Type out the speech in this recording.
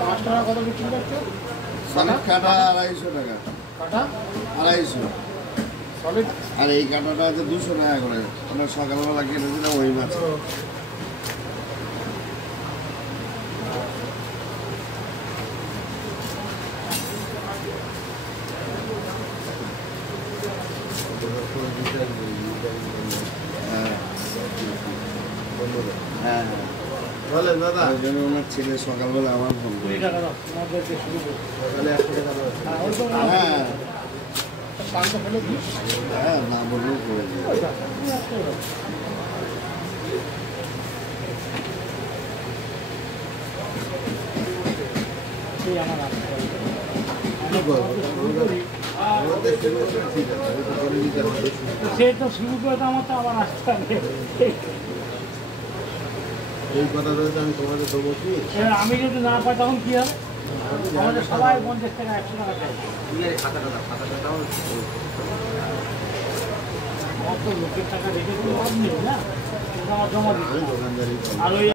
পাঁচ টাকা কত বিক্রি করছো? কাটা 250 টাকা। কাটা 250 সলিড। আর এই কাটাটা আছে 200 টাকা করে। আমরা সকালবেলা কিনেছিলাম ওই মাছ। হ্যাঁ বলেন দাদা, ওনার ছেলে সকালবেলা আমার ফোন করে। হ্যাঁ হ্যাঁ না বললেও করে দিই। সে তো শুরু করে তো আমার তো আবার আসতে হবে। এই কথা বলতে আমি তোমাদের দেবো কি? আমি যদি না পাই তখন কি হবে? আমাদের সবাই 50 টাকা 100 টাকা চাই। অত লোকের টাকা রেখে কোনো লাভ নেই না, আমার জমা দিতে। আর ওই